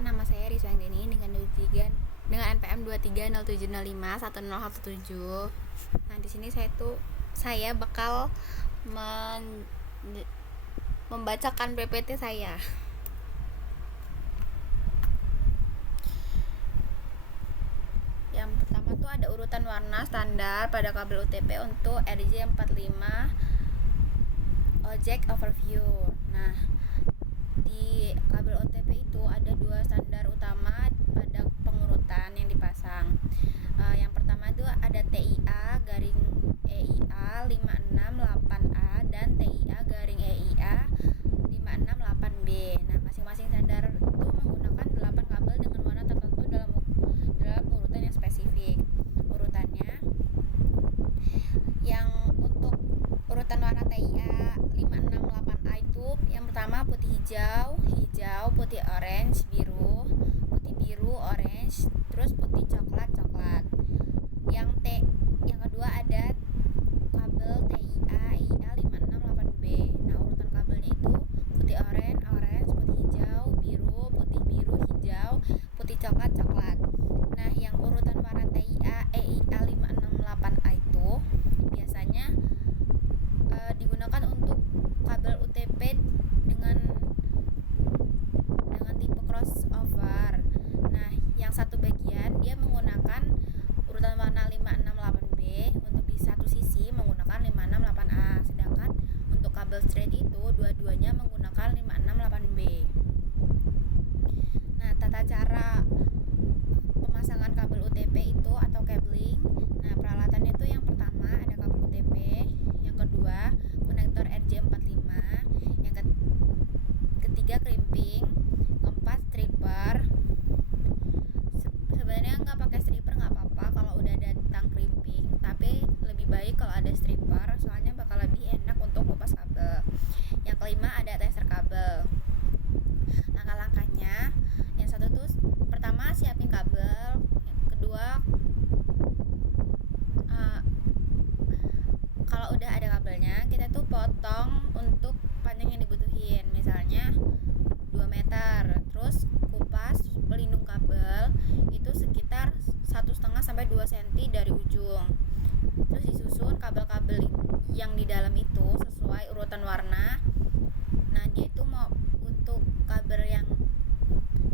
Perkenalkan, nama saya Rizwan Deni dengan NPM 2307051017. Nah, di sini saya bakal membacakan PPT saya. Yang pertama tuh ada urutan warna standar pada kabel UTP untuk RJ45 Object Overview. Nah, di kabel OTP itu ada dua standar utama pada pengurutan yang dipasang. Yang pertama itu ada TIA garing EIA 568A dan TIA garing EIA 568B. Nah, masing-masing standar itu menggunakan 8 kabel dengan warna tertentu dalam urutan yang spesifik. Urutannya yang untuk urutan warna TIA 568A itu yang pertama putih hijau, putih orange, biru, putih biru, orange, terus putih coklat. Yang kedua ada kabel TIA EIA 568B. Nah, urutan kabelnya itu putih orange, putih hijau, biru, putih biru, hijau, putih coklat. Nah, yang urutan warna TIA EIA 568A itu biasanya digunakan untuk kabel UTP dengan tipe crossover. Nah, yang satu bagian dia menggunakan urutan warna 568B, untuk di satu sisi menggunakan 568A, sedangkan untuk kabel straight itu dua-duanya menggunakan 568B. Nah, tata cara pemasangan kabel UTP itu atau cabling. Nah, peralatannya itu yang pertama ada kabel UTP, yang kedua konektor RJ45, yang ketiga crimping, keempat stripper. Sebenarnya nggak pakai stripper nggak apa-apa kalau udah datang crimping, tapi lebih baik kalau ada stripper, soalnya bakal lebih enak untuk kupas kabel. Yang kelima ada tester kabel. Langkah-langkahnya, yang satu tuh pertama siapin kabel, yang kedua kalau udah ada kabelnya kita tuh potong untuk panjang yang dibutuhin, misalnya 2 meter. Terus kupas pelindung kabel itu sekitar 1,5 sampai 2 cm dari ujung. Terus disusun kabel-kabel yang di dalam itu sesuai urutan warna. Nah, dia itu mau untuk kabel yang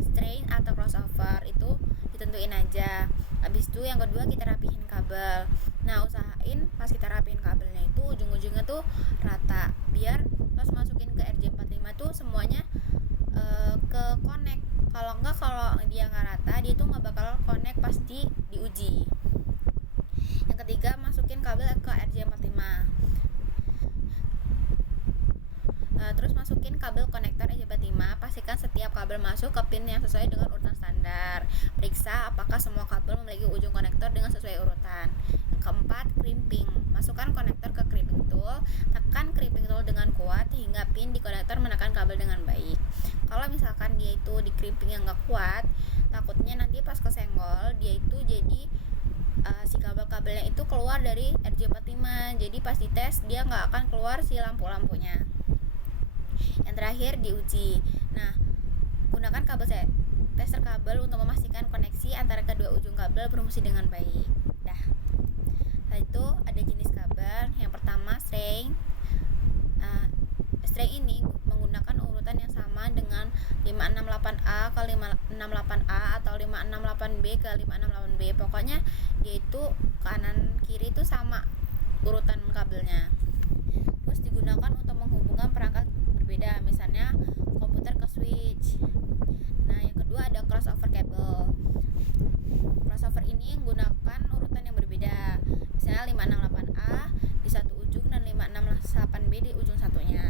straight atau crossover itu ditentuin aja. Habis itu yang kedua kita rapihin kabel. Nah, usahain pas kita rapihin kabelnya itu ujung-ujungnya tuh rata, biar pas masukin ke RJ45 tuh semuanya ke connect. Kalau dia nggak rata, dia tuh nggak bakal connect pas diuji. Yang ketiga, masukin kabel ke RJ45. Terus masukin kabel konektor RJ45, pastikan setiap kabel masuk ke pin yang sesuai dengan urutan standar. Periksa apakah semua kabel memiliki ujung konektor dengan sesuai urutan. Yang keempat, crimping. Masukkan konektor ke crimping tool, tekan crimping tool dengan kuat hingga pin di konektor menekan kabel dengan baik. Kalau misalkan dia itu di crimping yang nggak kuat, takutnya nanti pas kesenggol dia itu jadi si kabel-kabelnya itu keluar dari RJ45, jadi pas dites dia nggak akan keluar si lampu-lampunya. Yang terakhir, diuji. Nah, gunakan tester kabel untuk memastikan koneksi antara kedua ujung kabel berfungsi dengan baik. Setelah itu ada jenis kabel. Yang pertama, string. String ini menggunakan urutan yang sama dengan 568A ke 568A atau 568B ke 568B. Pokoknya dia itu kanan kiri itu sama urutan kabelnya. Terus digunakan untuk menghubungkan perangkat berbeda, misalnya komputer ke switch. Nah, yang kedua ada crossover cable. Crossover ini menggunakan urutan yang berbeda, misalnya 568A di satu ujung dan 568B di ujung satunya.